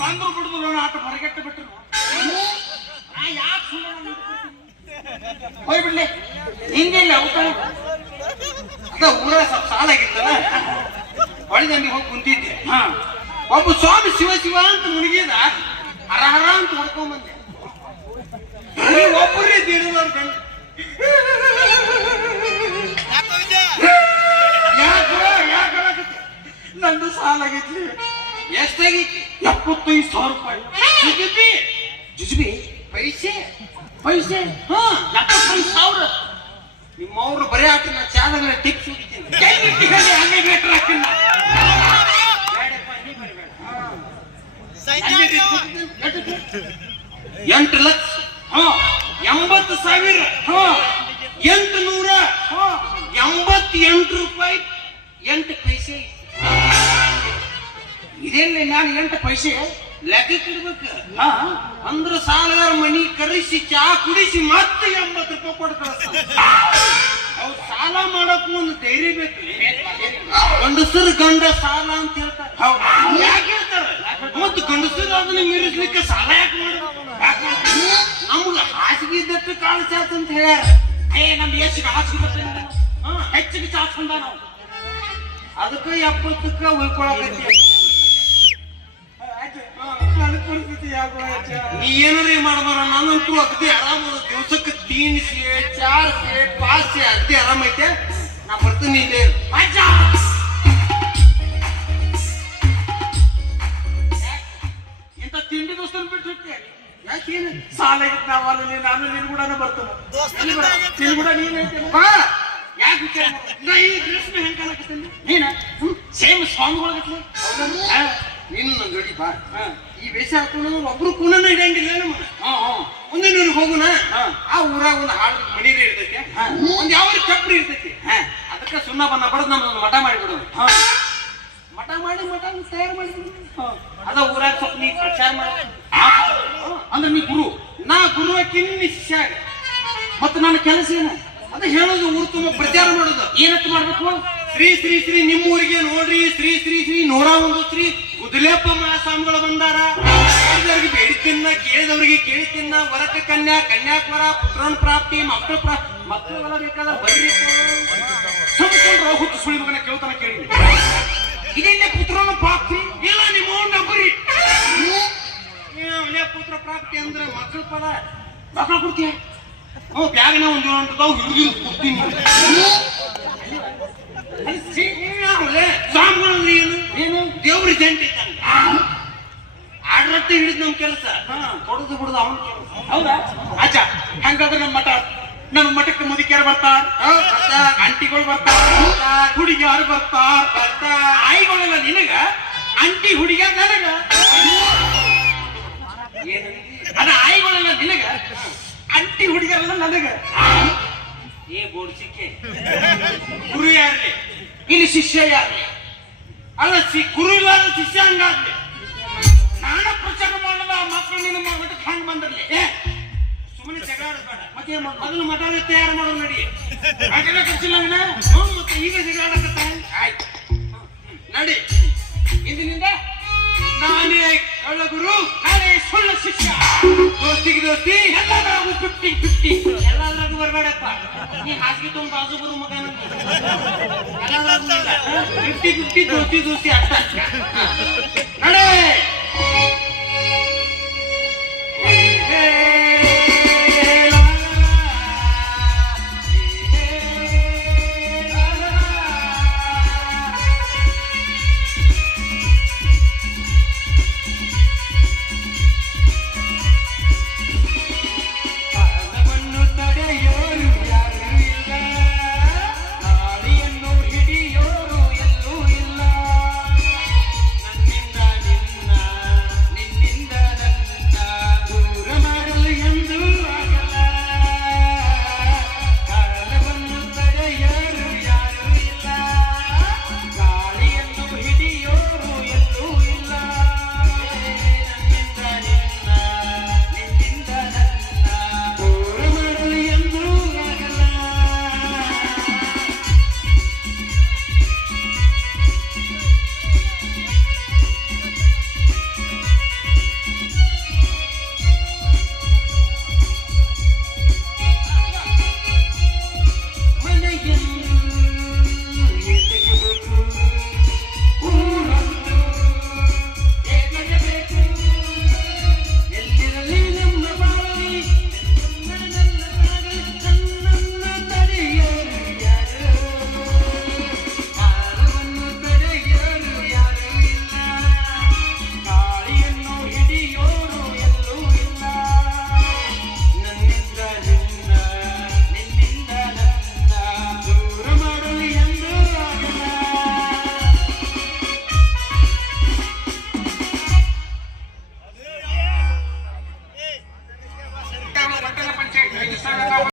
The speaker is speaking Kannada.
ಬಂದ್ರು ಬಿಡುದಿಲ್ಲ ಆಟ ಹೊರಗೆಟ್ಟು ಬಿಟ್ಟರು ಯಾಕೆ ಹೋಗ್ಬಿಡ್ಲಿ ಹಿಂಗೆಲ್ಲ ಊಟ ಅದ ಊರ ಸ್ವಲ್ಪ ಸಾಲ ಆಗಿತ್ತಲ್ಲ ಹೊಳಿದಂಡಿ ಹೋಗಿ ಕುಂತಿದ್ದೆ ಒಬ್ಬ ಸ್ವಾಮಿ ಶಿವ ಶಿವ ಅಂತ ಮುಳುಗಿದ ಹರ ಅಂತ ಹೊಡ್ಕೊಂಡ್ ಬಂದೆ ಒಬ್ಬರೇ ದೇವ್ರ ಕಂಡು ನಂದು ಸಾಲ ಆಗೈತ್ಲಿ ಎಷ್ಟಾಗೈತಿ 75,000 ರೂಪಾಯಿ ಜುಜುಬಿ ಪೈಸೆ ಪೈಸೆ 75,000 ನಿಮ್ಮವ್ರು ಬರೀ ಹಾಕಿನ ಚಾದಾಗ ಟಿಪ್ಸ್ ಹುಡಿತೀನಿ ಹಂಗೆ ಬೇಟ್ರ ಹಾಕಿನ 8 ಲಕ್ಷ 80,000 888 ರೂಪಾಯಿ 8 ಪೈಸೆ ಇದೇನೆ ನಾನು 8 ಪೈಸೆ ಲೆಕ್ಕಕ್ಕೆ ಇಡ್ಬೇಕು ಅಂದ್ರ ಸಾಲಗಾರ ಮನಿ ಕರೆಸಿ ಚಾ ಕುಡಿಸಿ ಮತ್ತೆ 80 ರೂಪಾಯಿ ಕೊಟ್ಟು ಕಳಿಸ್ತಾರೆ ಅವ್ರು ಸಾಲ ಮಾಡಕ್ಕೂ ಒಂದು ಧೈರ್ಯ ಬೇಕು ಗಂಡಸರು ಗಂಡ ಸಾಲ ಅಂತ ಹೇಳ್ತಾರೆ ಯಾಕೆ ಹೇಳ್ತಾರೆ ಮತ್ತು ಗಂಡಸರು ಅದನ್ನ ಮೀರಿಸ್ಲಿಕ್ಕೆ ಸಾಲ ಯಾಕೆ ಮಾಡ್ಬೇಕು ನಮ್ಗ ಹಾಸಿಗೆ ಇದ್ದಟ್ಟು ಕಾಳು ಚಾತ್ ಅಂತ ಹೇಳ್ಯಾರ ನಮ್ದು ಎಷ್ಟು ಹಾಸಿಗೆ ಹೆಚ್ಚಿಗೆ ಚಾಚ್ಕೊಂಡ ನಾವು ಅದಕ್ಕೆ 70ಕ್ಕೆ ಉಳ್ಕೊಳಕೈತಿ ನೀ ಏನಾರೇ ಮಾಡ್ಬಾರ ನಾನಂತೂ ಅಗದಿ ಆರಾಮ ದಿವಸಕ್ಕೆ 3 ಸೇಟ್ 4 ಸೇಟ್ 5 ಸೇಟ್ ಅಗದಿ ಆರಾಮೈತೆ ನಾ ಬರ್ತೀನಿ ಇಲ್ಲಿ ಇಂತ ತಿಂಡಿ ದೋಸ್ತನ್ ಬಿಟ್ಟು ಯಾಕೇನು ಸಾಲ ಆಗಿತ್ತು ನಾವಲ್ಲಿ ನಾನು ನಿನ್ ಕೂಡ ಬರ್ತೇನೆ ನಿನ್ ಕೂಡ ನೀನ್ ಯಾಕೆ ವಿಚಾರ ನಾ ಈ ರೇಷ್ಮೆ ಹೆಂಗ್ ಕಾಣಕತ್ತೇನೆ ನೀನ ಸೇಮ್ ಸ್ವಾಮಿಗಳಾಗತ್ಲೆ ನೀನು ನನ್ನ ಜೋಡಿ ಬಾ ಈ ವೇಷ ಹಾಕೊಂಡು ಒಬ್ರು ಕೂನನ ಇಡಂಗಿಲ್ಲ ನಮ್ಮ ಮುಂದೆ ನೀನು ಹೋಗುನ ಆ ಊರಾಗ ಒಂದು ಹಾಳು ಮನೀರಿ ಇರ್ತೈತಿ ಒಂದ್ ಯಾವ ಚಪ್ರಿ ಇರ್ತೈತಿ ಅದಕ್ಕೆ ಸುಣ್ಣ ಬಣ್ಣ ಬಡದ್ ನಮ್ದು ಮಠ ಮಾಡಿಬಿಡೋದು ಮಠ ಮಾಡಿ ಮಠ ತಯಾರು ಮಾಡಿಬಿಡು ಅದ ಊರಾಗ ಸ್ವಲ್ಪ ನೀ ಪ್ರಚಾರ ಮಾಡ ಅಂದ್ರೆ ನೀ ಗುರು ನಾ ಗುರು ಕಿನ್ನಿ ಶಿಷ್ಯ ಮತ್ತ ನನ್ನ ಕೆಲಸ ಏನ ಅದ ಹೇಳೋದು ಊರು ತುಂಬ ಪ್ರಚಾರ ಮಾಡೋದು ಏನಂತ ಮಾಡ್ಬೇಕು ಶ್ರೀ ಶ್ರೀ ಶ್ರೀ ನಿಮ್ಮ ಊರಿಗೆ ನೋಡ್ರಿ ಶ್ರೀ ಶ್ರೀ ಶ್ರೀ 101 ಶ್ರೀ ಗುದಲೇಪ್ಪ ಮಹಾಸ್ವಾಮಿಗಳು ಬಂದಾರ ಕೇಳಿದವ್ರಿಗೆ ಬೇಡಿ ತಿನ್ನ ಕೇಳಿದವ್ರಿಗೆ ಕೇಳಿ ತಿನ್ನ ವರಕ ಕನ್ಯಾ ಕನ್ಯಾಕುವರ ಪುತ್ರನ ಪ್ರಾಪ್ತಿ ಮಕ್ಕಳೆಲ್ಲ ಬೇಕಾದ್ರೆ ಬರ್ರಿ ಸಂಕೊಂಡ್ರ ಹುಟ್ಟು ಸುಳಿ ಮಗನ ಕೇಳ್ತಾನ ಕೇಳಿ ಇದೆಲ್ಲ ಪುತ್ರನ ಪ್ರಾಪ್ತಿ ಇಲ್ಲ ನಿಮ್ಮ ಬರಿ ಪುತ್ರ ಪ್ರಾಪ್ತಿ ಅಂದ್ರೆ ಮಕ್ಕಳ ಪದ ಮಕ್ಕಳು ಕೊಡ್ತೀಯ ಬ್ಯಾಗಿನ ಒಂದು ಹಿಡಿದು ಕೊಡ್ತೀನಿ ಸ್ವಾಮಿಗಳು ಏನು ದೇವ್ರ ಜಂಟಿ ಆಡ್ರತ್ತೆ ಹಿಡಿದ್ ನಮ್ ಕೆಲಸ ಕೊಡುದು ಬಿಡುದು ಅವನ ಕೆಲಸ ಹೌದಾ ಅಜ್ಜ ಹಂಗಾದ್ರೆ ನಮ್ಮ ಮಠಕ್ಕೆ ಮುದುಕಿಯರು ಬರ್ತಾರ ಅಂಟಿಗಳು ಬರ್ತಾರ ಹುಡುಗಿಯಾರು ಬರ್ತಾರ ಆಯಿಗಳೆಲ್ಲ ನಿನಗ ಅಂಟಿ ಹುಡುಗಿಯ ನನಗ ಅದ ಆಯಿಗಳೆಲ್ಲ ನಿನಗ ಅಂಟಿ ಹುಡುಗಿಯರೆಲ್ಲ ನನಗ ಏ ಬೋಡ್ಸಿಕೆ ಗುರು ಯಾರ್ಲಿ ಇಲ್ಲಿ ಶಿಷ್ಯ ಯಾರ್ಲಿ ಅಲ್ಲ ಗುರು ಇಲ್ಲಾರ ಶಿಷ್ಯ ಹಂಗಾಗ್ಲಿ ನಾನ ಪ್ರಚಾರ ಮಾಡಲ್ಲ ಮಕ್ಕಳು ನಿನ್ನ ಮಠಕ್ಕೆ ಹಂಗ ಬಂದಿರ್ಲಿ ಸುಮ್ಮನೆ ಜಗಾಡಬೇಡ ಮತ್ತೆ ಮೊದಲು ಮಠ ತಯಾರು ಮಾಡೋದು ನಡಿ ಹಾಗೆಲ್ಲ ಖರ್ಚಿಲ್ಲ ಮತ್ತೆ ಈಗ ಜಗಾಡಕತ್ತ ಆಯ್ತು ನಡಿ ಇಂದಿನಿಂದ ನಾನೇ ಕಳ್ಳ ಗುರು ನಾನೇ ಸುಳ್ಳ ಶಿಷ್ಯ ದೋಸ್ತಿಗೆ ದೋಸ್ತಿ ಎಲ್ಲಾದ್ರಾಗೂ 50-50 ಎಲ್ಲಾದ್ರಾಗೂ ಬರಬೇಡಪ್ಪ ನೀ ಹಾಸಿಗೆ ತುಂಬ ಬಾಜು ಬರು ಮಗ ಎಲ್ಲಾದ್ರಾಗೂ 50-50 ದೋಸ್ತಿ ಅಷ್ಟ ನಡೆ